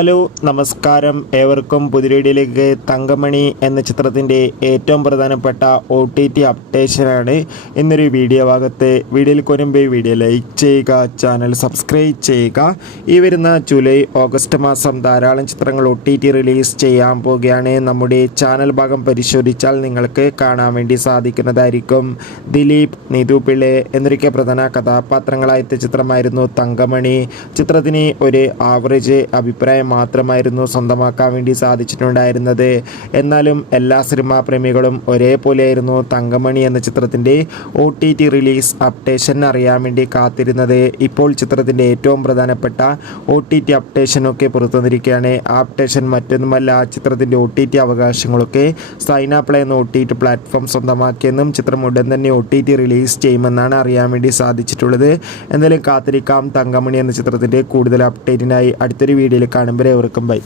Hello നമസ്കാരം, ഏവർക്കും പുതിയ തങ്കമണി എന്ന ചിത്രത്തിൻ്റെ ഏറ്റവും പ്രധാനപ്പെട്ട OTT അപ്ഡേഷനാണ് ഇന്നൊരു വീഡിയോ ഭാഗത്ത്. വീഡിയോയിൽ കൊരുമ്പേ വീഡിയോ ലൈക്ക് ചെയ്യുക, ചാനൽ സബ്സ്ക്രൈബ് ചെയ്യുക. ഈ വരുന്ന ജൂലൈ ഓഗസ്റ്റ് മാസം ധാരാളം ചിത്രങ്ങൾ OTT റിലീസ് ചെയ്യാൻ പോവുകയാണ്. നമ്മുടെ ചാനൽ ഭാഗം പരിശോധിച്ചാൽ നിങ്ങൾക്ക് കാണാൻ വേണ്ടി സാധിക്കുന്നതായിരിക്കും. ദിലീപ്, നീതു പിള്ളെ എന്നൊക്കെ പ്രധാന കഥാപാത്രങ്ങളായ ചിത്രമായിരുന്നു തങ്കമണി. ചിത്രത്തിന് ഒരു ആവറേജ് അഭിപ്രായം മാത്രമായിരുന്നു സ്വന്തമാക്കാൻ വേണ്ടി സാധിച്ചിട്ടുണ്ടായിരുന്നത്. എന്നാലും എല്ലാ സിനിമാ പ്രേമികളും ഒരേപോലെയായിരുന്നു തങ്കമണി എന്ന ചിത്രത്തിൻ്റെ OTT റിലീസ് അപ്ഡേഷൻ അറിയാൻ വേണ്ടി കാത്തിരുന്നത്. ഇപ്പോൾ ചിത്രത്തിൻ്റെ ഏറ്റവും പ്രധാനപ്പെട്ട OTT അപ്ഡേഷനൊക്കെ പുറത്തു വന്നിരിക്കുകയാണ്. ആ അപ്ഡേഷൻ മറ്റൊന്നുമല്ല, ചിത്രത്തിൻ്റെ OTT അവകാശങ്ങളൊക്കെ സൈനാപ്ലേ എന്ന OTT പ്ലാറ്റ്ഫോം സ്വന്തമാക്കിയെന്നും ചിത്രം ഉടൻ തന്നെ OTT റിലീസ് ചെയ്യുമെന്നാണ് അറിയാൻ വേണ്ടി സാധിച്ചിട്ടുള്ളത്. എന്തായാലും കാത്തിരിക്കാം. തങ്കമണി എന്ന ചിത്രത്തിൻ്റെ കൂടുതൽ അപ്ഡേറ്റിനായി അടുത്തൊരു വീഡിയോയിൽ കാണുമ്പോൾ ഏവർക്കും ബൈ.